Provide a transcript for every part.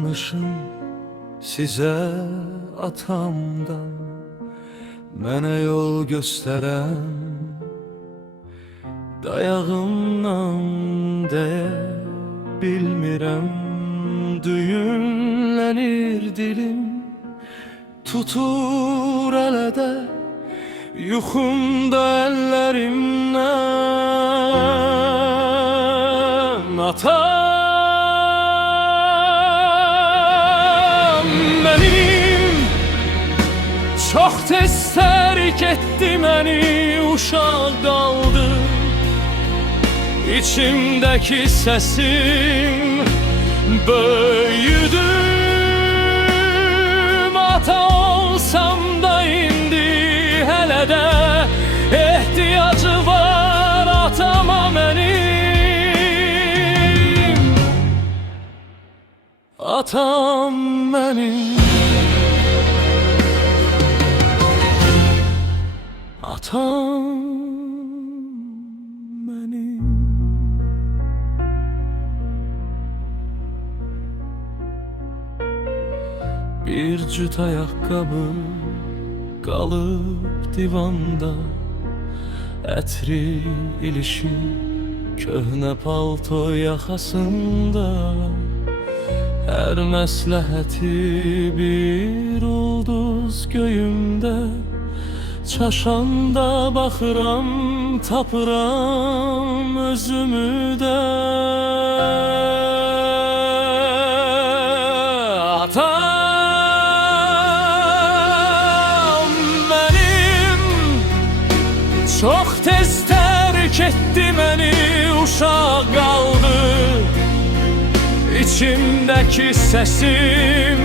danışım size atamdan, mənə yol göstərən dayağımdan deyə bilmirəm. Düyünlənir dilim, tutur ələdə, yuxumda əllərimdən. Atam mənim çox tez tərk etdi məni, uşaq qaldı İçimdəki səsim böyüdüm. Ata olsam da indi hələ də ehtiyacı var atama mənim. Atam mənim, atam mənim. Bir cüt ayaqqabı qalıb divanda, ətri ilişi köhnə palto yaxasında. Hər məsləhəti bir ulduz göyümdə, çaşanda baxıram, tapıram özümü də. Atam mənim çox tez tərk etdi məni, uşaq qaldı İçimdəki səsim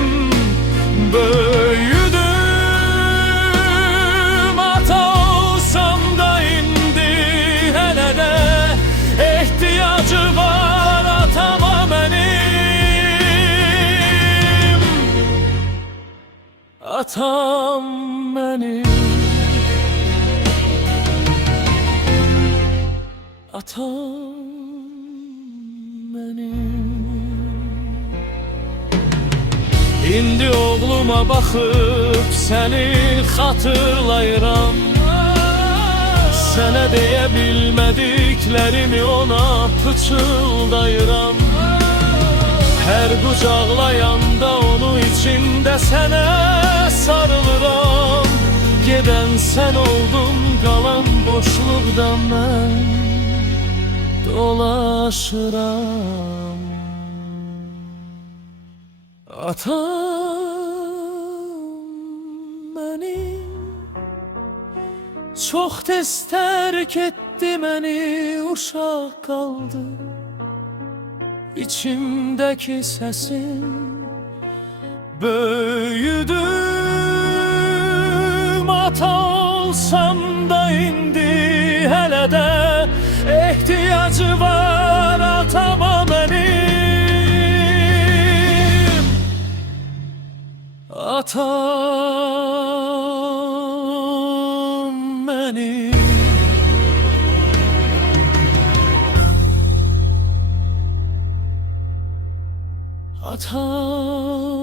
böyüdüm. Ata olsam da indi hələ də ehtiyacı var atama mənim. Atam mənim, atam mənim. İndi oğluma baxıb səni xatırlayıram, sənə deyə bilmədiklərimi ona pıçıldayıram. Hər qucaqlayanda onu içimdə sənə sarılıram. Gedən sən oldun, qalan boşluqda mən dolaşıram. Atam mənim çox tez tərk etdi məni, uşaq qaldı İçimdəki səsim böyüdüm. Ata olsam da indi hələ də ehtiyacı var atama mənim. Atam mənim, atam